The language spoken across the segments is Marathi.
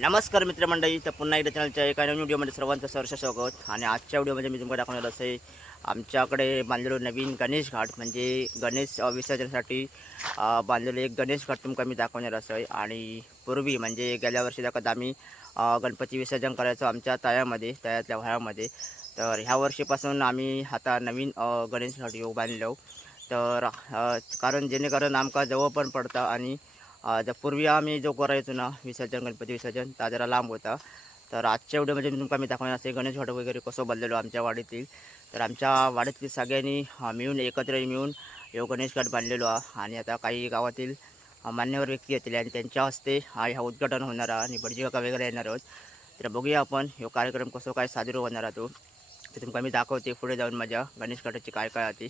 नमस्कार मित्रमंडळी तर पुन्हा एकदा चॅनलच्या एका नवीन व्हिडिओमध्ये सर्वांचं सहर्ष स्वागत. आणि आजच्या व्हिडिओमध्ये मी तुमका दाखवणार असं आहे आमच्याकडे बांधलेलो नवीन गणेश घाट म्हणजे गणेश विसर्जनासाठी अ, बांधलेलं एक गणेश घाट तुमका मी दाखवणार असं आहे आणि पूर्वी म्हणजे गेल्या वर्षी दाखवत आम्ही गणपती विसर्जन करायचो आमच्या तळ्यामध्ये तळ्यातल्या व्हाळामध्ये तर ह्या वर्षीपासून आम्ही आता नवीन गणेश घाट येऊ बांधलो. तर कारण जेणेकरून आमकां जवळ पण पडतं आणि जर पूर्वी आम्ही जो करायचो ना विसर्जन गणपती विसर्जन त्या जरा लांब होता. तर आजच्या व्हिडिओमध्ये मी तुमका मी दाखवणार असे गणेश घाट वगैरे कसं बदललो आमच्या वाडीतील. तर आमच्या वाडीतील सगळ्यांनी मिळून एकत्र मिळून यो गणेश घाट बांधलेलो आणि आता काही गावातील मान्यवर व्यक्ती येतील आणि त्यांच्या हस्ते हा ह्या उद्घाटन होणार आणि भटजी काका वगैरे येणार आहोत. तर बघूया आपण ह्यो कार्यक्रम कसं काय साजरो होणार तो. ते तुमका मी दाखवते. पुढे जाऊन माझ्या गणेश घाटाची काय काय आहे ती.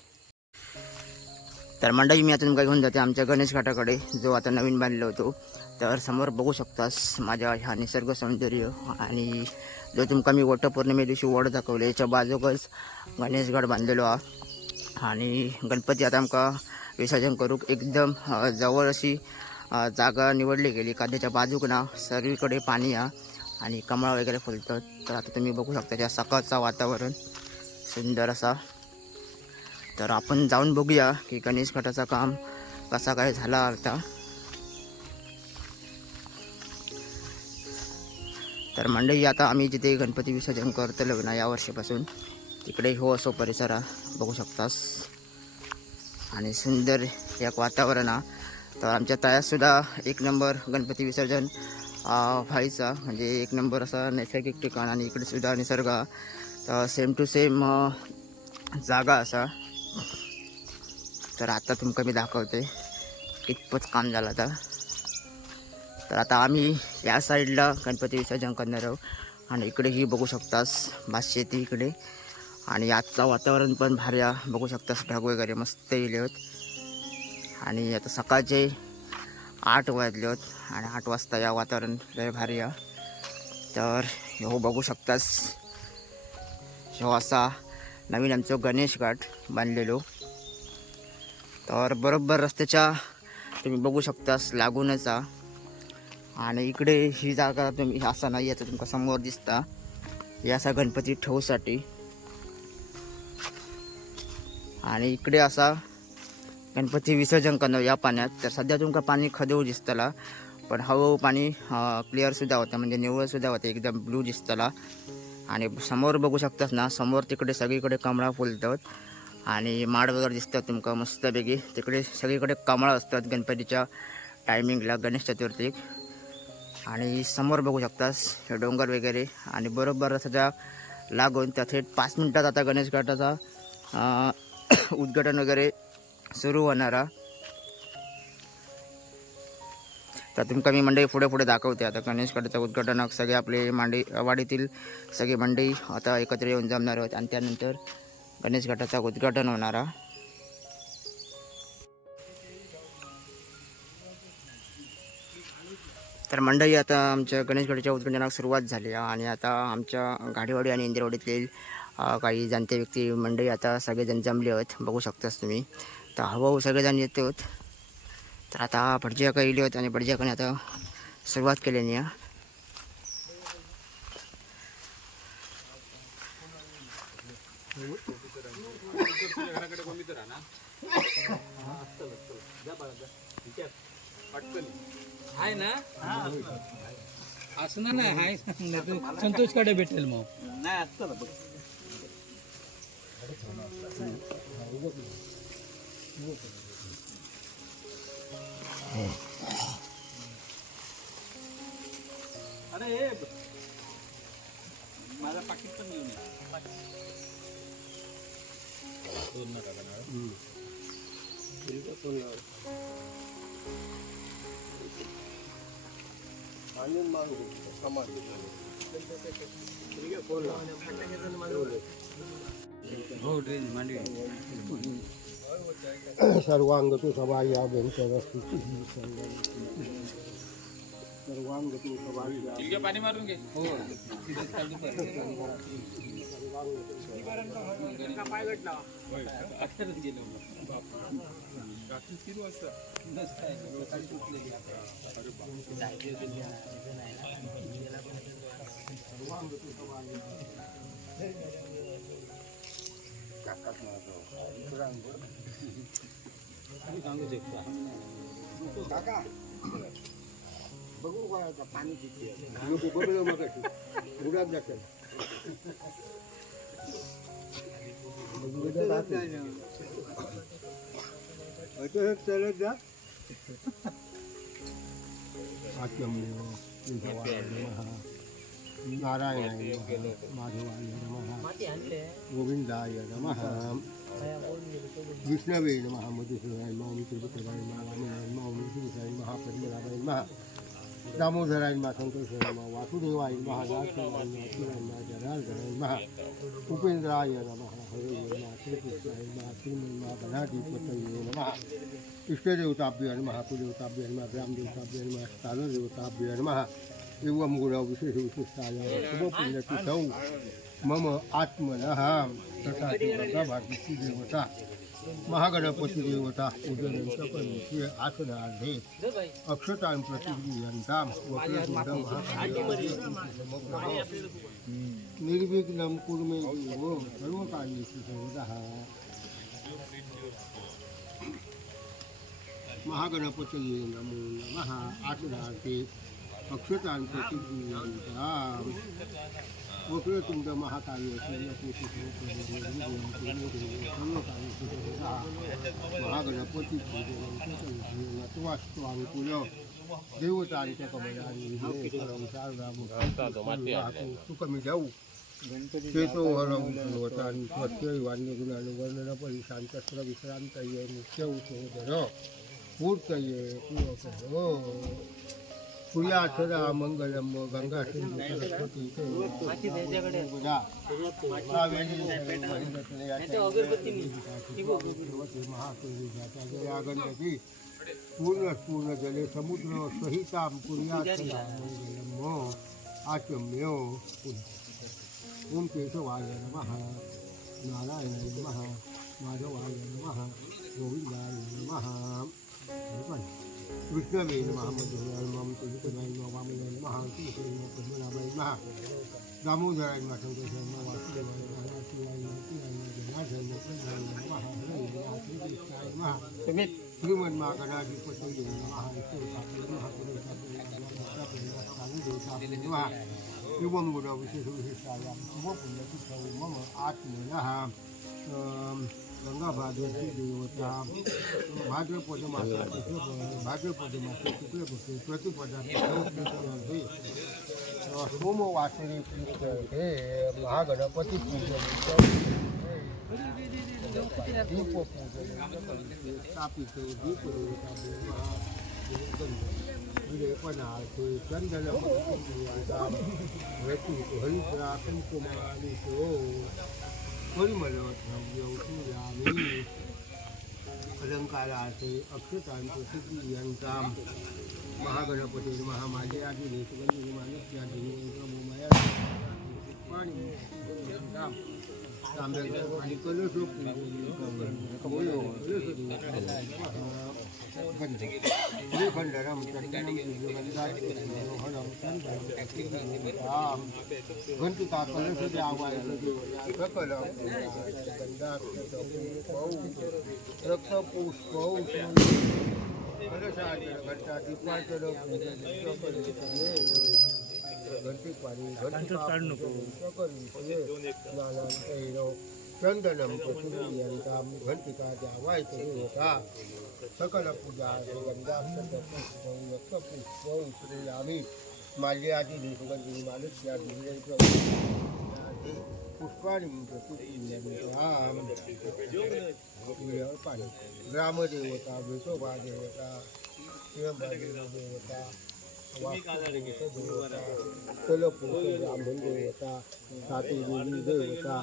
तर मंडळी मी आता तुमका घेऊन जाते आमच्या गणेश घाटाकडे जो आता नवीन बांधलो होतो. तर समोर बघू शकतास माझ्या ह्या निसर्ग सौंदर्य आणि जो तुमका मी वटपौर्णिमे दिवशी वड दाखवले याच्या बाजूकच गणेशगड बांधलेलो हा आणि गणपती आता आमका विसर्जन करूक एकदम जवळ अशी जागा निवडली गेली. का त्याच्या बाजूक ना सर्वीकडे पाणी हा आणि कमळ वगैरे फुलतं. तर आता तुम्ही बघू शकता त्या सकाळचा वातावरण सुंदर असा. तर आपण जाऊन बघूया की गणेश घाटाचं काम कसा काय झाला आता. तर मंडळी आता आम्ही जिथे गणपती विसर्जन करतो लग्न या वर्षीपासून तिकडे हो असो परिसर बघू शकतास. आणि सुंदर एक वातावरण हा तर आमच्या तळ्यातसुद्धा एक नंबर गणपती विसर्जन व्हायचा. म्हणजे एक नंबर असा नैसर्गिक ठिकाण आणि इकडे सुद्धा निसर्ग. तर सेम टू सेम जागा असा. तर आता तुमका मी दाखवते. कितपत काम झालं आता. तर आता आम्ही या साईडला गणपती विसर्जन करणार आहोत. आणि इकडेही बघू शकतास भात शेती इकडे. आणि आजचं वातावरण पण भारी आहे. बघू शकतास ढग वगैरे मस्त येले होत. आणि आता सकाळचे आठ वाजले होत आणि आठ वाजता या वातावरण लय भारी आहे. तर हो बघू शकतास. हो असा नवीन आमचं गणेश घाट बांधलेलो. तर बरोबर रस्त्याच्या तुम्ही बघू शकतास लागूनच आणि इकडे ही जागा तुम्ही असा नाही याचा तुमका समोर दिसता. हे असा गणपती ठेवूसाठी आणि इकडे असा गणपती विसर्जन करणं या पाण्यात. तर सध्या तुमका पाणी खदेव दिसतला पण हळूहळू पाणी क्लिअरसुद्धा होतं म्हणजे निवळसुद्धा होतं एकदम ब्लू दिसतला. आणि समोर बघू शकतास ना समोर तिकडे सगळीकडे कमळा फुलतात आणि माड वगैरे दिसतात तुमका मस्तपैकी. तिकडे सगळीकडे कमळं असतात गणपतीच्या टायमिंगला गणेश चतुर्थीक. आणि समोर बघू शकतास हे डोंगर वगैरे. आणि बरोबर सध्या लागून त्या थेट पाच मिनटात आता गणेश घाटाचा उद्घाटन वगैरे सुरू होणारा तर तुमका मी मंडई पुढे पुढे दाखवते. आता गणेश उद्घाटन सगळे आपले मांडी वाडीतील सगळे मंडई आता एकत्र येऊन जमणार आहेत. आणि त्यानंतर गणेश घाटाचा उद्घाटन होणारा तर मंडई आता आमच्या गणेश उद्घाटनाक उद्घाटनाला सुरुवात झाली आहे. आणि आता आमच्या गाडीवाडी आणि इंदिरावाडीतील काही जाणते व्यक्ती मंडई आता सगळेजण जमले आहेत बघू शकतास तुम्ही. तर हळूहळू सगळेजण येते होत तर आता भटजी का येले होत आणि भटजीकाने आता सुरुवात केलेली आहे आहे ना असं ना नाही आहे संतोषकडे भेटेल मग. अरे माझा पाकिट पण घेऊन हो ड्रेस मांडवी सर्वांग तू सभा या. सर्वांगती सौभाग्य पाणी मारून घे हो अक्षरच गेलो तू शकता काका बघू काय आता पाणी किती लोक बघलं मग उडात जातात चालत जा आत्मदेव नारायणाय माधवाय नमः गोविंदाय नमः विष्णवे नमः मधुसूदनाय नमः ओम त्रिपुत्राय नमः श्रीसाय नमः पद्मनाभाय दामोदराय नमः संतोषाय नमः वासुदेवाय नमः दासवाय नमः जनार्दनाय नमः उपेंद्राय नमः हरे नमः श्रीकृष्णाय नमः श्रीमन् नमः बलाधिपतये नमः इष्टदेवताभ्य नमः कुलदेवताभ्य नमः ग्रामदेवताभ्य नमः स्थानदेवताभ्य नमः एवं गुरौ विशेष विशिष्टाय शुभपुण्यतिथौ मम आत्मनः तथा भारतीची देवता महागणपती देवता पूजनंतर पंचवीस आसनार्धे अक्षतां प्रतिगृह्यन्तां वक्रतुण्डं महाकाय निर्विघ्नं कुर्मे देवो सर्वकार्येषु सर्वदः महागणपतये नमो नमः आसनार्थे। अक्षतां प्रतिगृह्यन्तां वक्रतुंड महाकाय महागणपती नटवास्तवानुकूल देवतांच्या कमलानी सुखमी जाऊ चेतो हरम देवतान स्वच्छ वान्य गुणानुवर्णन परिशांतस्त्र विश्रांतये मुख्य కుయాచర మంగళము గంగా మహాగణి పూర్ణ పూర్ణ జలే సముద్ర సహితాం కుయాచర మంగళము ఆచమ్యో ఓం కేశవాయ నమ నారాయణ నమ మాధవాయ నమ గోవిందాయ నమ नारायणाय नमः माधवाय नमः गोविंदाय नमः विष्णवे नमः मधुराय नमः तुलसीनाय नमः वामनाय नमः तुलसीनाय नमः पद्मनाभाय नमः दामोदराय नमः संतोषाय नमः वासुदेवाय नमः वासुदेवाय नमः शिवाय नमः जनार्दनाय नमः प्रभुवाय नमः हरे नमः श्रीकृष्णाय नमः श्रीमन्मागणाधिपतये नमः विष्णुसाय नमः पुरुषाय नमः एवं गुण विशेष विशेषायां ભાગવતજી જોયો ત્યાં ભાગવ પદમાં ભાગવ પદમાં શુક્લ પુષ્ટિ પ્રતિ પદાર્થ સોમો વાસણી પૂજન મહાગણપતિ પૂજન દીપો પૂજન સ્થાપિત દીપ પણ તો ચંદ્ર વેચી હરિદ્રા કંકુમાની अक्षतांचे सिद्धियंतां महागणपती महामाजे आदिने सुगंधी मानस्यादिने प्रभुमया पाणी શ્રીખંડ ચંદનમ તો ઘંટિકા જ્યાં તો सकल पूजा गंगापुष्पौ रक्तपुष्पौ माझे माल्यादी सुगंधी मालस्यादी पुष्पाणि पाणी ग्रामदेवता विठोबा देवता शिवबा देवता ब्राह्मण देवता साती देवी देवता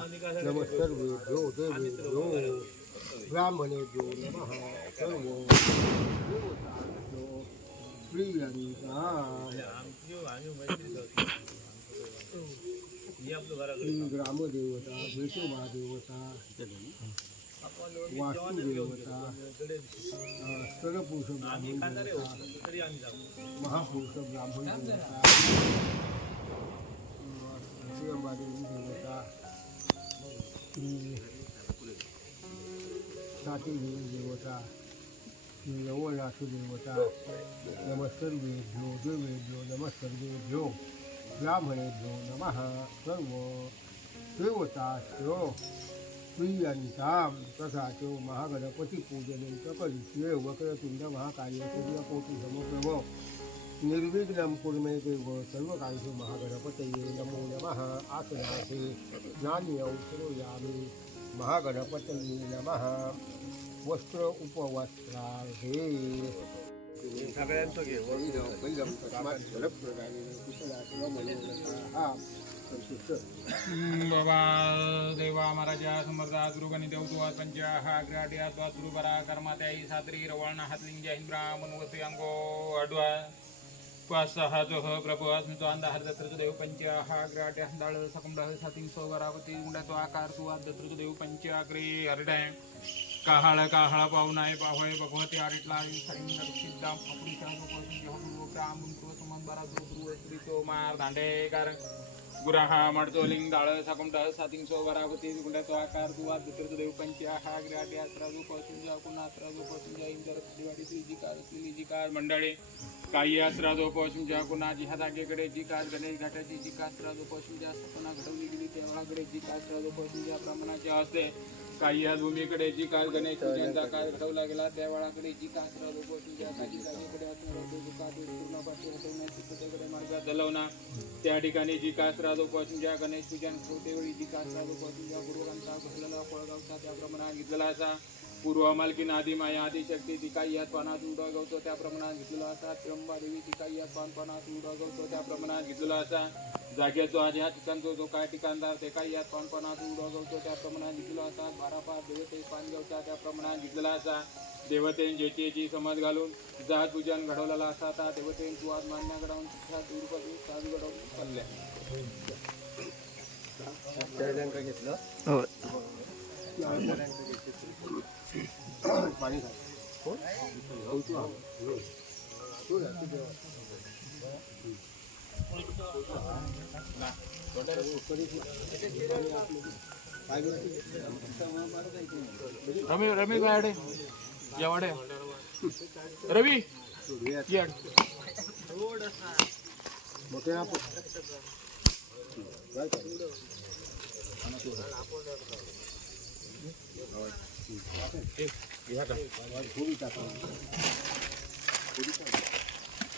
नमस्कर्वे देव देवे 그리고 불리하니까 이 그라모 되었다 불쇼마 되었다 와수 되었다 서가부서 브라문 되었다 마하부서 브라문 되었다 수염바디 되었다 자기 되었다 देवता नमस्कर्वेभ्यो देवेभ्यो नमस्कर्वेभ्यो ब्राह्मणेभ्यो नमः सर्व देवताश्रो प्रियन्तां तथा च महागणपतिपूजनं च करिष्ये वक्रतुण्ड महाकाय निर्विघ्नं कुर्मे देव सर्वकार्येषु महागणपतये नमो नमः। आसनासे नान्यौ श्रोयामि। महागणपतये नमः। वस्त्र उपवस्त्रार्हे। सगळ्यांचं घे बाबा देवा महाराजा समर्था दुर्गणी देवतुवा पंचाह ग्राडिया द्वा दुर्बरा कर्मात्याई सात्री रवळणा हातलिंग जय हिंद ब्राह्मण वसे अंगो अडवा पासहा जोह प्रभु असंतो अंदा हर दत्रच वरावती उंडा तो आकार तू पंचाग्रे हरडाय काहाळ काहाळ पाहुणाय पाहोय भगवती आरिटला सरिंग सिद्धाम अपृषा गोपासून घेऊन ब्राह्मण तो बरा गुरु श्री तो मार दांडेकर गुराहा मडतो लिंग डाळ साकुंड सातिंग सो वरावती गुंडाचो आकार दुवा दुसरं देव पंचा हा ग्राटी आत्राजू पासून जा पुन्हा आत्राजू पासून जा इंदर दिवाळी जी कार असलेली जी कार मंडळे काही आसराजो पासून जा कुणा जी हाताकेकडे जी कार गणेश घाटाची जी कार कासराजो पासून जा सपना घडवली गेली तेव्हाकडे जी कार कासराजो पासून जा प्रमाणाचे असते काही या भूमीकडे जी काल गणेश पूजनचा काळ घडवला गेला त्या वेळाकडे जी कासरा पासून ज्या काही जागेकडे असणारा मार्गात दलवणा त्या ठिकाणी जी कासरा उपासून ज्या गणेश पूजन होते जी कासरा उपासून ज्या गुरुवांचा घडलेला फळगावचा त्याप्रमाणे घेतलेला असा. पूर्व मालकीन आदी माया आदिशक्ती तिका ती यात पानात उडगवतो त्या प्रमाणात घेतलेला असा. त्र्यंबा देवी ती यात पान पानात उडगवतो त्या प्रमाणात घेतलेला असा. जागेचो आज ह्या ठिकाणचो जो काय ठिकाणदार ते काही या पान पानात त्या प्रमाणात घेतलेला असा बारापार देवते पानगावचा त्या प्रमाणात घेतलेला असा देवतेन ज्याची याची समज घालून जात पूजन घडवलेला असा आता देवतेन तू आज मान्य घडवून शिक्षा दूर करून साधू घडवून चालल्या. घेतलं पाणी कोण? रमी रमी गाडे. जेवाडे रवी ये मोठे आपण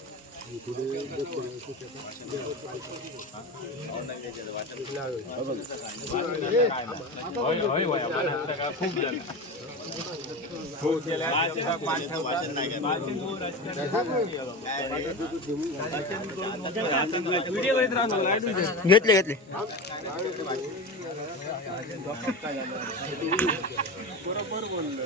घेतले घेतले बरोबर बोललो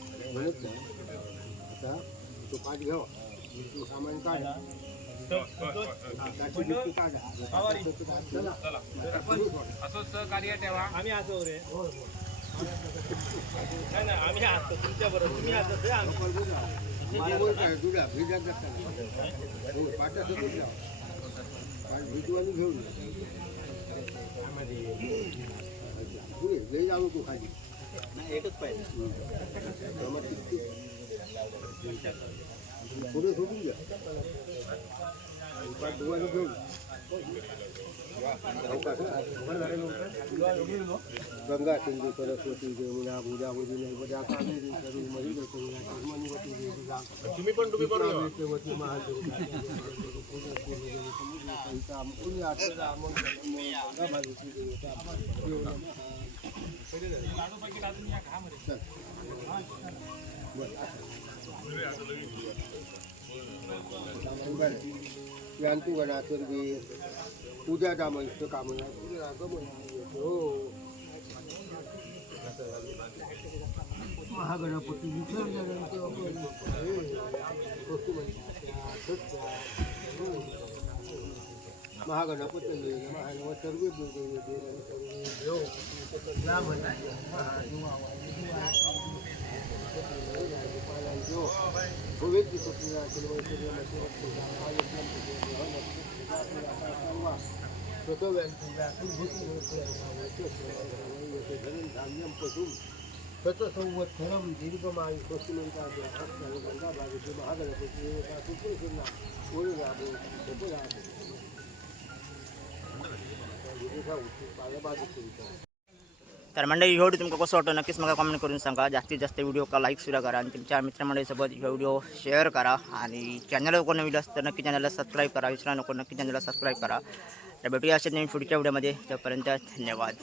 म्हणत नाही आता तो पाठ घ्यावा तू सामान काढा त्याची भिंती काढा चला असंच सहकार्य ठेवा आम्ही असो रे नाही नाही आम्ही असतो तुमच्या बरोबर तुम्ही असत मला बोल काय तुझ्या भिजा करताना हो पाठाचं भिजा पाठ भिजवानी घेऊन ये. पुढे लई जाऊ तू खाली एकच पाहिजे जमा टिकते. पुढे सोडून द्या पाठ धुवायला घेऊन गंगा सिंधू सरस्वती जमुना भुजा भुजी नर्मदा कावेरी करू मही धर्मवती देवी तुम्ही पण तुम्ही बरोबर महादेव यांतू गणा सर्वे पूजा काम कामना हो महागणपती विसर्जन महागणपती महानव दीर्घमायु स्वस्तिमंता गंगा भागवती महागणपती सुप्रसन्ना तर मंडळी व्हिडिओ तुमका कसं वाटतं? नक्कीच मला कमेंट करून सांगा. जास्तीत जास्त व्हिडिओ का लाईक सुद्धा करा. आणि तुमच्या मित्रमंडळीसोबत व्हिडिओ शेअर करा. आणि चॅनलवर कोण नवीन असतं नक्की चॅनलला सबस्क्राईब करा. विसरा नको नक्की चॅनलला सबस्क्राईब करा. तर भेटूया असेच नवीन पुढच्या व्हिडिओमध्ये. तोपर्यंत धन्यवाद.